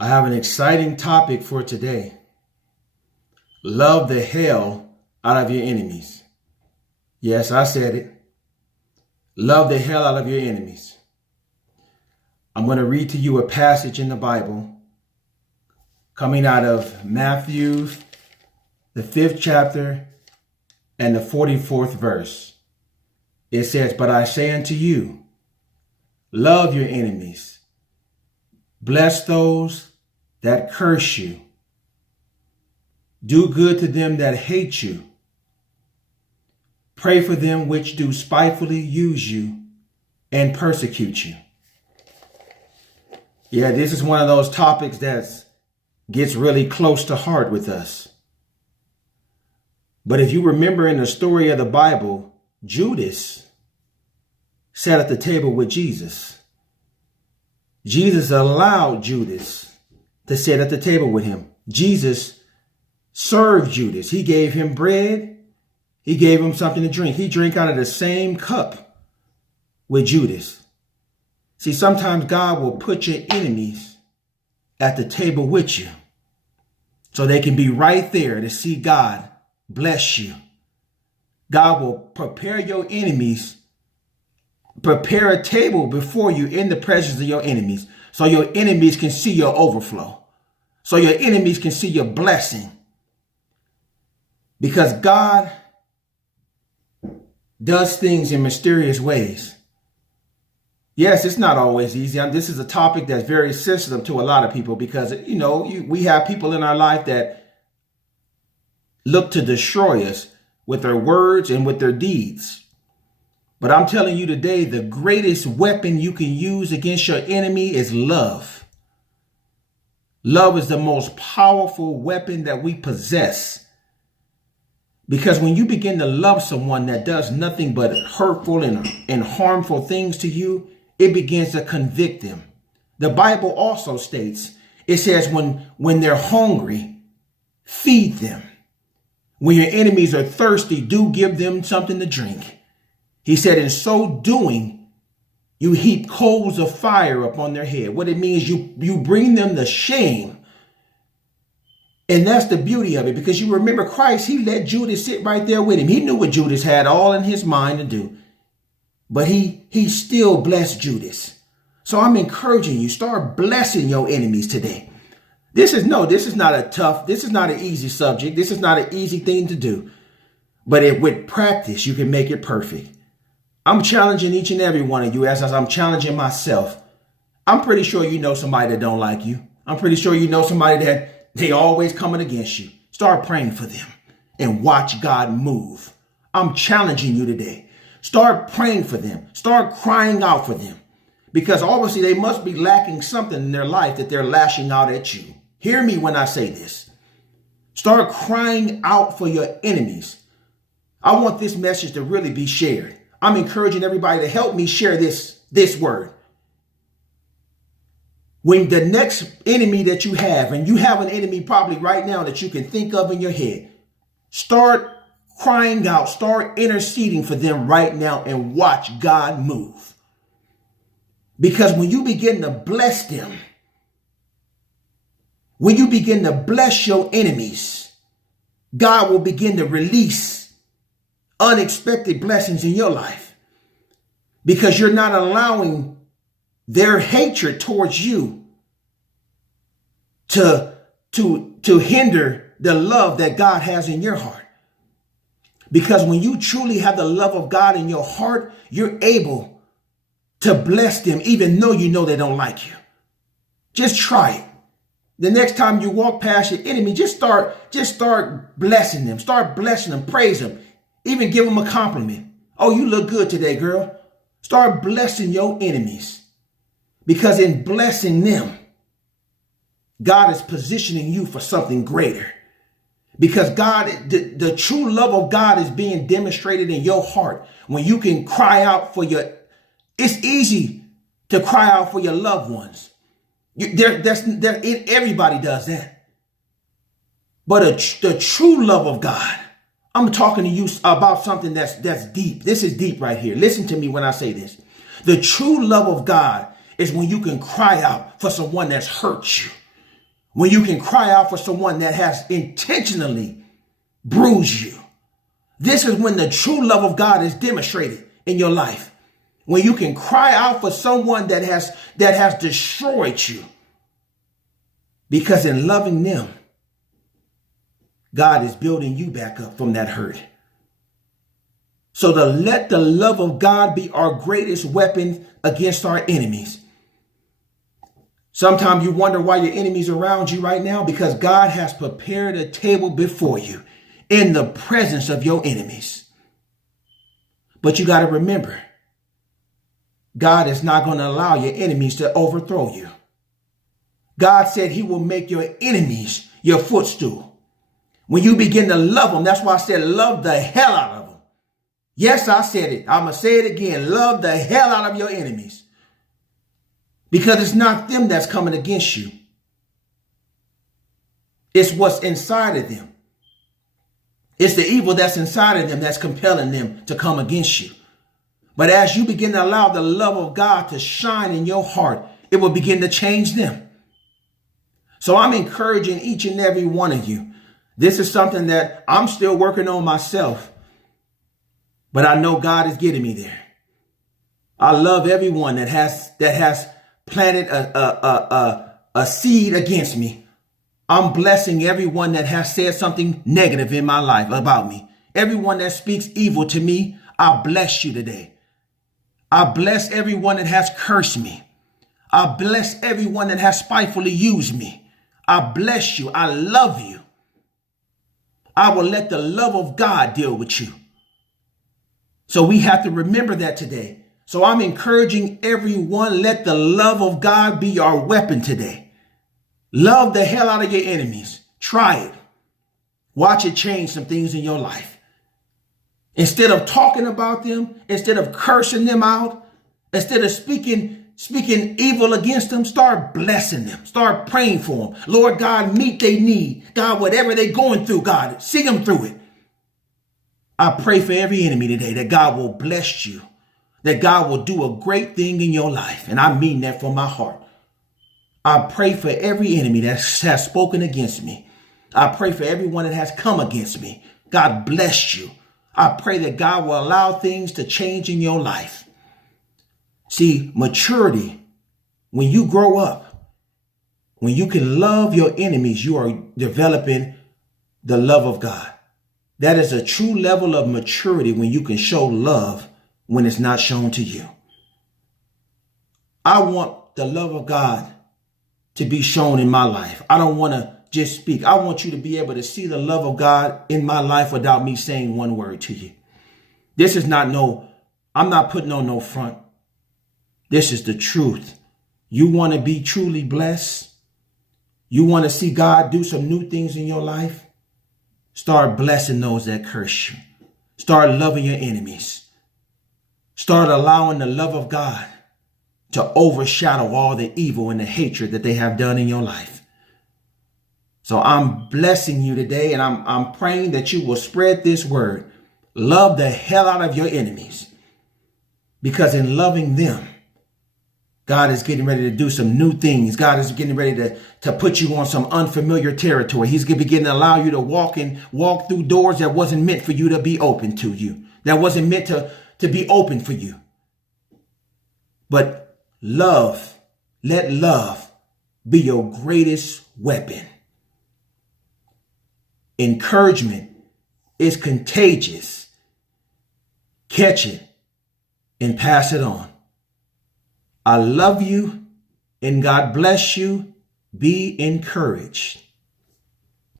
I have an exciting topic for today. Love the hell out of your enemies. Yes, I said it. Love the hell out of your enemies. I'm going to read to you a passage in the Bible coming out of Matthew, the 5th chapter and the 44th verse. It says, "But I say unto you, love your enemies. Bless those that curse you. Do good to them that hate you. Pray for them which do spitefully use you and persecute you." Yeah, this is one of those topics that gets really close to heart with us. But if you remember in the story of the Bible, Judas sat at the table with Jesus. Jesus allowed Judas to sit at the table with him. Jesus served Judas. He gave him bread. He gave him something to drink. He drank out of the same cup with Judas. See, sometimes God will put your enemies at the table with you so they can be right there to see God bless you. God will prepare your enemies, prepare a table before you in the presence of your enemies so your enemies can see your overflow, so your enemies can see your blessing. Because God does things in mysterious ways. Yes, it's not always easy. This is a topic that's very sensitive to a lot of people because, we have people in our life that look to destroy us with their words and with their deeds. But I'm telling you today, the greatest weapon you can use against your enemy is love. Love is the most powerful weapon that we possess. Because when you begin to love someone that does nothing but hurtful and harmful things to you, it begins to convict them. The Bible also states, it says when they're hungry, feed them. When your enemies are thirsty, do give them something to drink. He said, in so doing, you heap coals of fire upon their head. What it means, you bring them to shame. And that's the beauty of it, because you remember Christ, he let Judas sit right there with him. He knew what Judas had all in his mind to do, but he still blessed Judas. So I'm encouraging you, start blessing your enemies today. This is not an easy subject. This is not an easy thing to do, but with practice, you can make it perfect. I'm challenging each and every one of you as I'm challenging myself. I'm pretty sure you know somebody that don't like you. I'm pretty sure you know somebody that they always coming against you. Start praying for them and watch God move. I'm challenging you today. Start praying for them. Start crying out for them, because obviously they must be lacking something in their life that they're lashing out at you. Hear me when I say this. Start crying out for your enemies. I want this message to really be shared. I'm encouraging everybody to help me share this word. When the next enemy that you have, and you have an enemy probably right now that you can think of in your head, start crying out, start interceding for them right now and watch God move. Because when you begin to bless them, when you begin to bless your enemies, God will begin to release unexpected blessings in your life, because you're not allowing their hatred towards you to hinder the love that God has in your heart. Because when you truly have the love of God in your heart, you're able to bless them even though you know they don't like you. Just try it. The next time you walk past your enemy, just start blessing them. Start blessing them, praise them, even give them a compliment. "Oh, you look good today, girl." Start blessing your enemies, because in blessing them, God is positioning you for something greater. Because the true love of God is being demonstrated in your heart when you can cry out for it's easy to cry out for your loved ones. Everybody does that. But the true love of God, I'm talking to you about something that's deep. This is deep right here. Listen to me when I say this. The true love of God is when you can cry out for someone that's hurt you. When you can cry out for someone that has intentionally bruised you. This is when the true love of God is demonstrated in your life. When you can cry out for someone that has destroyed you. Because in loving them, God is building you back up from that hurt. So to let the love of God be our greatest weapon against our enemies. Sometimes you wonder why your enemies are around you right now, because God has prepared a table before you in the presence of your enemies. But you got to remember, God is not going to allow your enemies to overthrow you. God said he will make your enemies your footstool. When you begin to love them, that's why I said love the hell out of them. Yes, I said it. I'm going to say it again. Love the hell out of your enemies. Because it's not them that's coming against you. It's what's inside of them. It's the evil that's inside of them that's compelling them to come against you. But as you begin to allow the love of God to shine in your heart, it will begin to change them. So I'm encouraging each and every one of you. This is something that I'm still working on myself. But I know God is getting me there. I love everyone that has planted a seed against me. I'm blessing everyone that has said something negative in my life about me. Everyone that speaks evil to me, I bless you today. I bless everyone that has cursed me. I bless everyone that has spitefully used me. I bless you. I love you. I will let the love of God deal with you. So we have to remember that today. So I'm encouraging everyone, let the love of God be our weapon today. Love the hell out of your enemies. Try it. Watch it change some things in your life. Instead of talking about them, instead of cursing them out, instead of speaking evil against them, start blessing them. Start praying for them. Lord God, meet their need. God, whatever they're going through, God, see them through it. I pray for every enemy today that God will bless you, that God will do a great thing in your life. And I mean that from my heart. I pray for every enemy that has spoken against me. I pray for everyone that has come against me. God bless you. I pray that God will allow things to change in your life. See, maturity, when you grow up, when you can love your enemies, you are developing the love of God. That is a true level of maturity when you can show love when it's not shown to you. I want the love of God to be shown in my life. I don't want to just speak. I want you to be able to see the love of God in my life without me saying one word to you. This is not I'm not putting on no front. This is the truth. You want to be truly blessed? You want to see God do some new things in your life? Start blessing those that curse you. Start loving your enemies. Start allowing the love of God to overshadow all the evil and the hatred that they have done in your life. So I'm blessing you today, and I'm praying that you will spread this word. Love the hell out of your enemies, because in loving them, God is getting ready to do some new things. God is getting ready to put you on some unfamiliar territory. He's beginning to allow you to walk through doors that wasn't meant for you to be open to you. That wasn't meant to be open for you. But let love be your greatest weapon. Encouragement is contagious. Catch it and pass it on. I love you, and God bless you. Be encouraged.